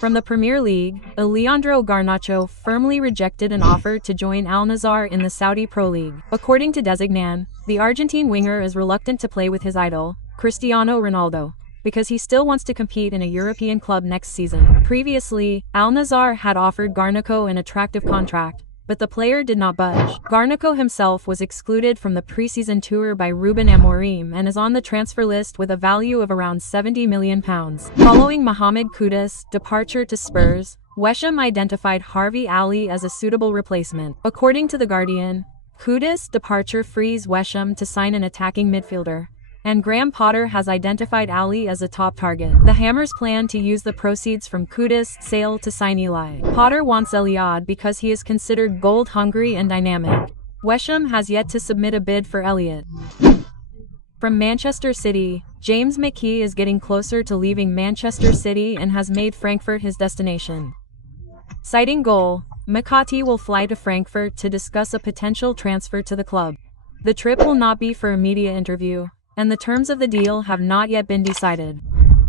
From the Premier League, Alejandro Garnacho firmly rejected an offer to join Al Nassr in the Saudi Pro League. According to Designan, the Argentine winger is reluctant to play with his idol, Cristiano Ronaldo, because he still wants to compete in a European club next season. Previously, Al Nassr had offered Garnacho an attractive contract, but the player did not budge. Garnacho himself was excluded from the preseason tour by Ruben Amorim and is on the transfer list with a value of around £70 million. Following Mohamed Kudus' departure to Spurs, West Ham identified Harvey Ali as a suitable replacement. According to The Guardian, Kudus' departure frees West Ham to sign an attacking midfielder, and Graham Potter has identified Ali as a top target. The Hammers plan to use the proceeds from Kudus' sale to sign Eli. Potter wants Eliad because he is considered gold-hungry and dynamic. West Ham has yet to submit a bid for Elliott. From Manchester City, James McKee is getting closer to leaving Manchester City and has made Frankfurt his destination. Citing goal, McCarthy will fly to Frankfurt to discuss a potential transfer to the club. The trip will not be for a media interview, and the terms of the deal have not yet been decided.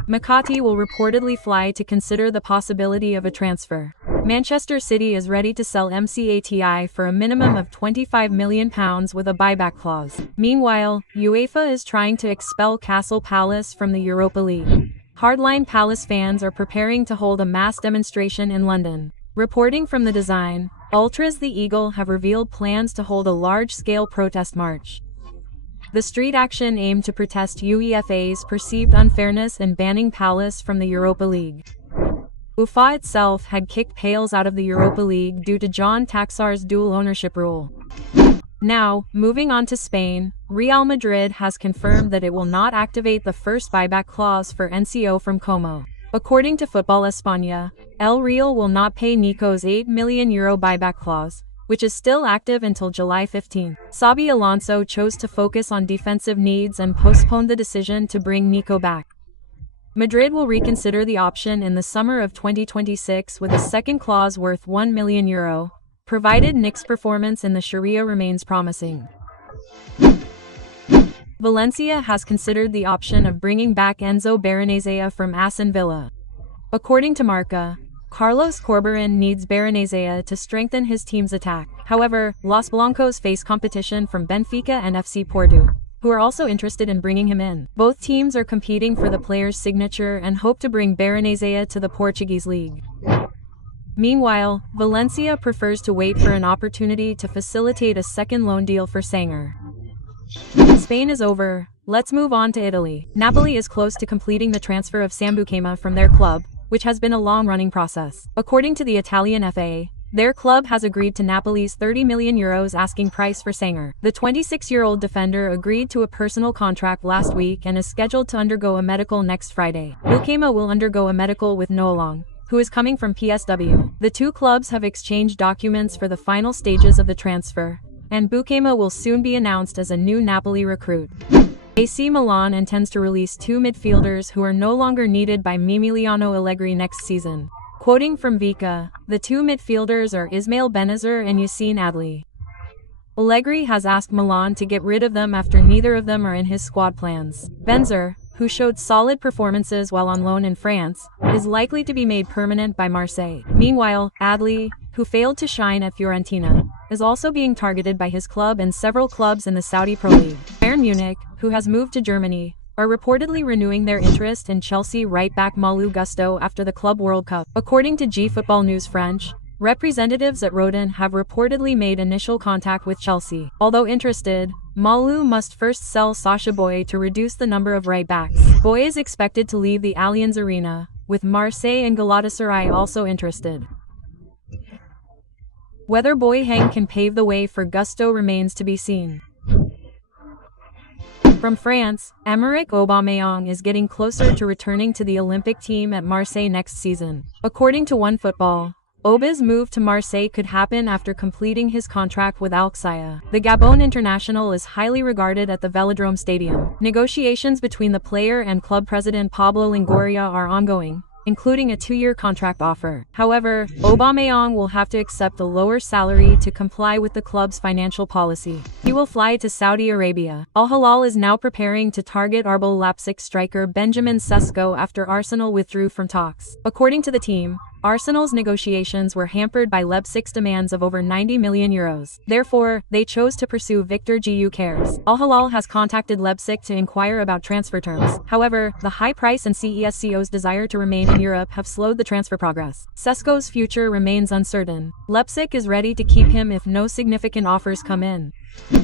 McCarthy will reportedly fly to consider the possibility of a transfer. Manchester City is ready to sell MCATI for a minimum of £25 million with a buyback clause. Meanwhile, UEFA is trying to expel Crystal Palace from the Europa League. Hardline Palace fans are preparing to hold a mass demonstration in London. Reporting from The Design, Ultras the Eagle have revealed plans to hold a large-scale protest march. The street action aimed to protest UEFA's perceived unfairness in banning Palace from the Europa League. UEFA itself had kicked Pales out of the Europa League due to John Taxar's dual ownership rule. Now, moving on to Spain, Real Madrid has confirmed that it will not activate the first buyback clause for NCO from Como. According to Football España, El Real will not pay Nico's €8 million buyback clause, which is still active until July 15. Xabi Alonso chose to focus on defensive needs and postponed the decision to bring Nico back. Madrid will reconsider the option in the summer of 2026 with a second clause worth €1 million, provided Nick's performance in the Sharia remains promising. Valencia has considered the option of bringing back Enzo Berenizea from Aston Villa. According to Marca, Carlos Corberan needs Berenizea to strengthen his team's attack. However, Los Blancos face competition from Benfica and FC Porto, who are also interested in bringing him in. Both teams are competing for the player's signature and hope to bring Berenizea to the Portuguese league. Meanwhile, Valencia prefers to wait for an opportunity to facilitate a second loan deal for Sanger. Spain is over. Let's move on to Italy. Napoli is close to completing the transfer of Sambucema from their club, which has been a long-running process. According to the Italian FA, their club has agreed to Napoli's €30 million asking price for Sanger. The 26-year-old defender agreed to a personal contract last week and is scheduled to undergo a medical next Friday. Bucema will undergo a medical with Noalong, who is coming from PSW. The two clubs have exchanged documents for the final stages of the transfer, and Bucema will soon be announced as a new Napoli recruit. AC Milan intends to release two midfielders who are no longer needed by Mimiliano Allegri next season. Quoting from Vika, the two midfielders are Ismail Benazir and Yassine Adli. Allegri has asked Milan to get rid of them after neither of them are in his squad plans. Benazir, who showed solid performances while on loan in France, is likely to be made permanent by Marseille. Meanwhile, Adli, who failed to shine at Fiorentina, is also being targeted by his club and several clubs in the Saudi Pro League. Bayern Munich, who has moved to Germany, are reportedly renewing their interest in Chelsea right-back Malou Gusto after the Club World Cup. According to G-Football News French, representatives at Rodin have reportedly made initial contact with Chelsea. Although interested, Malou must first sell Sacha Boey to reduce the number of right-backs. Boey is expected to leave the Allianz Arena, with Marseille and Galatasaray also interested. Whether Boyeng can pave the way for Gusto remains to be seen. From France, Emerick Aubameyang is getting closer to returning to the Olympic team at Marseille next season. According to OneFootball, Auba's move to Marseille could happen after completing his contract with Al-Qasaya. The Gabon international is highly regarded at the Velodrome Stadium. Negotiations between the player and club president Pablo Longoria are ongoing, including a 2-year contract offer. However, Aubameyang will have to accept a lower salary to comply with the club's financial policy. He will fly to Saudi Arabia. Al Hilal is now preparing to target RB Leipzig striker Benjamin Sesko after Arsenal withdrew from talks. According to the team, Arsenal's negotiations were hampered by Leipzig's demands of over €90 million. Therefore, they chose to pursue Victor Gyökeres. Al Hilal has contacted Leipzig to inquire about transfer terms. However, the high price and CESCO's desire to remain in Europe have slowed the transfer progress. Sesko's future remains uncertain. Leipzig is ready to keep him if no significant offers come in.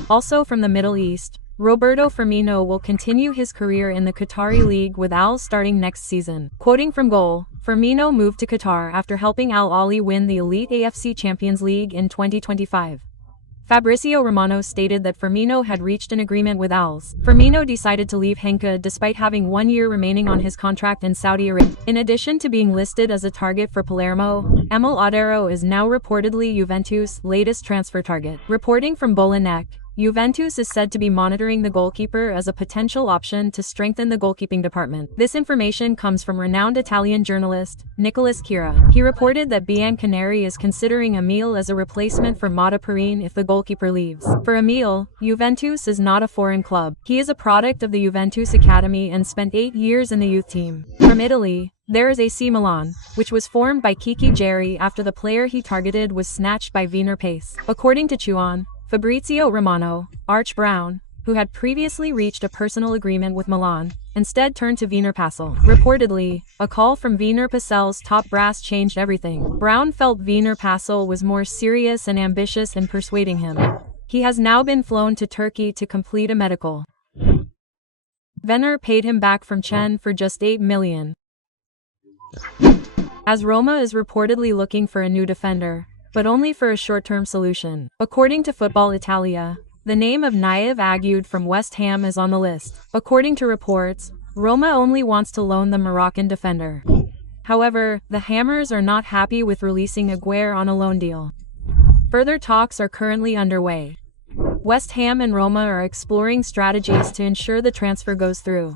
Also from the Middle East, Roberto Firmino will continue his career in the Qatari League with Al starting next season. Quoting from Goal, Firmino moved to Qatar after helping Al Ahly win the Elite AFC Champions League in 2025. Fabrizio Romano stated that Firmino had reached an agreement with Al's. Firmino decided to leave Henka despite having 1 year remaining on his contract in Saudi Arabia. In addition to being listed as a target for Palermo, Emil Adero is now reportedly Juventus' latest transfer target. Reporting from Bolanek, Juventus is said to be monitoring the goalkeeper as a potential option to strengthen the goalkeeping department. This information comes from renowned Italian journalist, Nicolas Chiara. He reported that Bianconeri is considering Emil as a replacement for Mata Perin if the goalkeeper leaves. For Emil, Juventus is not a foreign club. He is a product of the Juventus Academy and spent 8 years in the youth team. From Italy, there is AC Milan, which was formed by Kiki Jerry after the player he targeted was snatched by Wiener Pace. According to Chuan, Fabrizio Romano, Arch Brown, who had previously reached a personal agreement with Milan, instead turned to Wiener Passel. Reportedly, a call from Wiener Passel's top brass changed everything. Brown felt Wiener Passel was more serious and ambitious in persuading him. He has now been flown to Turkey to complete a medical. Venner paid him back from Chen for just $8 million. As Roma is reportedly looking for a new defender, but only for a short-term solution. According to Football Italia, the name of Naiv Agoud from West Ham is on the list. According to reports, Roma only wants to loan the Moroccan defender. However, the Hammers are not happy with releasing Aguirre on a loan deal. Further talks are currently underway. West Ham and Roma are exploring strategies to ensure the transfer goes through.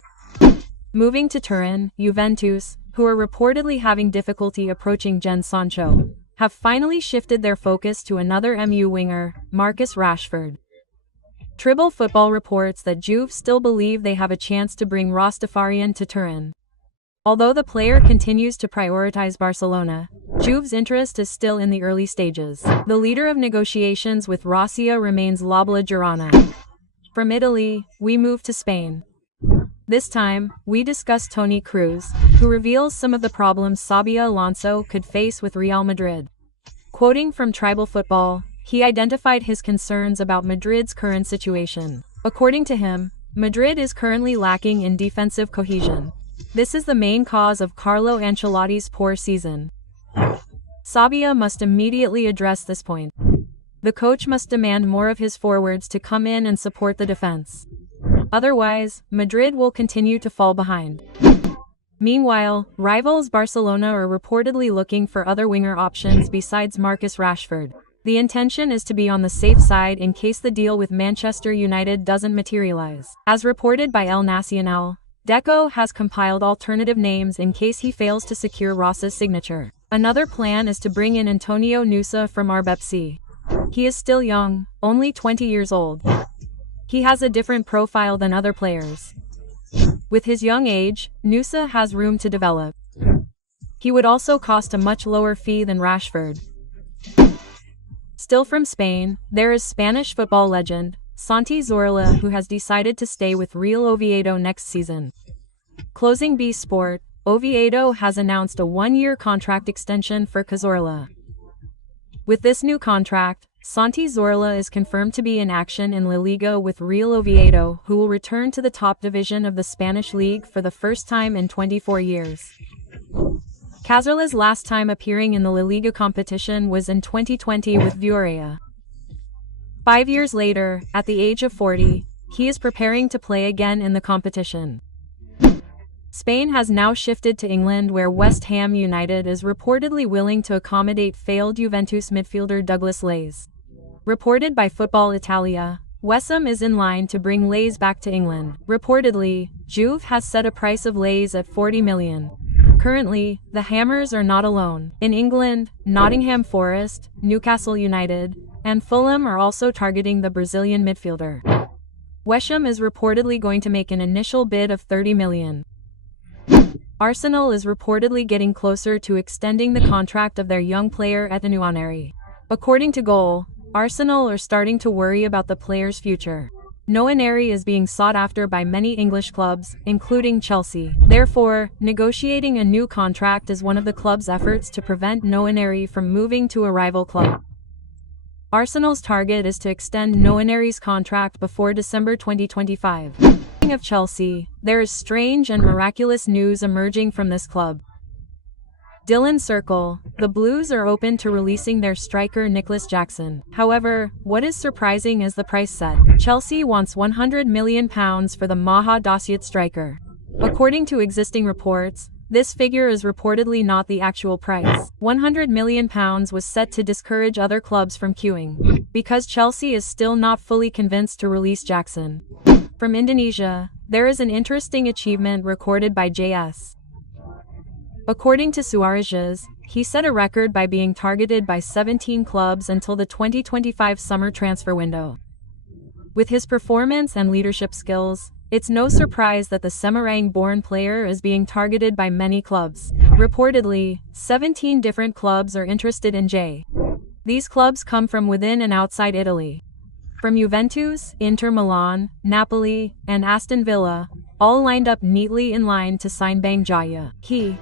Moving to Turin, Juventus, who are reportedly having difficulty approaching Jadon Sancho, have finally shifted their focus to another MU winger, Marcus Rashford. Tribble Football reports that Juve still believe they have a chance to bring Rastafarian to Turin. Although the player continues to prioritize Barcelona, Juve's interest is still in the early stages. The leader of negotiations with Rossio remains La Girona. From Italy, we move to Spain. This time, we discuss Toni Kroos, who reveals some of the problems Xabi Alonso could face with Real Madrid. Quoting from Tribal Football, he identified his concerns about Madrid's current situation. According to him, Madrid is currently lacking in defensive cohesion. This is the main cause of Carlo Ancelotti's poor season. Xabi must immediately address this point. The coach must demand more of his forwards to come in and support the defense. Otherwise, Madrid will continue to fall behind. Meanwhile, rivals Barcelona are reportedly looking for other winger options besides Marcus Rashford. The intention is to be on the safe side in case the deal with Manchester United doesn't materialize. As reported by El Nacional, Deco has compiled alternative names in case he fails to secure Ross's signature. Another plan is to bring in Antonio Nusa from RB. He is still young, only 20 years old. He has a different profile than other players. With his young age, Nusa has room to develop. He would also cost a much lower fee than Rashford. Still from Spain, there is Spanish football legend, Santi Zorla, who has decided to stay with Real Oviedo next season. Closing B Sport, Oviedo has announced a 1-year contract extension for Cazorla. With this new contract, Santi Zorla is confirmed to be in action in La Liga with Real Oviedo, who will return to the top division of the Spanish league for the first time in 24 years. Cazorla's last time appearing in the La Liga competition was in 2020 with Viurea. 5 years later, at the age of 40, he is preparing to play again in the competition. Spain has now shifted to England, where West Ham United is reportedly willing to accommodate failed Juventus midfielder Douglas Luiz. Reported by Football Italia, West Ham is in line to bring Luiz back to England. Reportedly, Juve has set a price of Luiz at 40 million. Currently, the Hammers are not alone. In England, Nottingham Forest, Newcastle United, and Fulham are also targeting the Brazilian midfielder. West Ham is reportedly going to make an initial bid of £30 million. Arsenal is reportedly getting closer to extending the contract of their young player Etienne. According to Goal, Arsenal are starting to worry about the player's future. Nwaneri is being sought after by many English clubs, including Chelsea. Therefore, negotiating a new contract is one of the club's efforts to prevent Nwaneri from moving to a rival club. Arsenal's target is to extend Nwaneri's contract before December 2025. Speaking of Chelsea, there is strange and miraculous news emerging from this club. Dylan Circle, the Blues are open to releasing their striker Nicholas Jackson. However, what is surprising is the price set. Chelsea wants £100 million for the Maha Daciot striker. According to existing reports, this figure is reportedly not the actual price. £100 million was set to discourage other clubs from queuing, because Chelsea is still not fully convinced to release Jackson. From Indonesia, there is an interesting achievement recorded by JS. According to Suarez, he set a record by being targeted by 17 clubs until the 2025 summer transfer window. With his performance and leadership skills, it's no surprise that the Semarang-born player is being targeted by many clubs. Reportedly, 17 different clubs are interested in J. These clubs come from within and outside Italy. From Juventus, Inter Milan, Napoli, and Aston Villa, all lined up neatly in line to sign Bang Jaya. He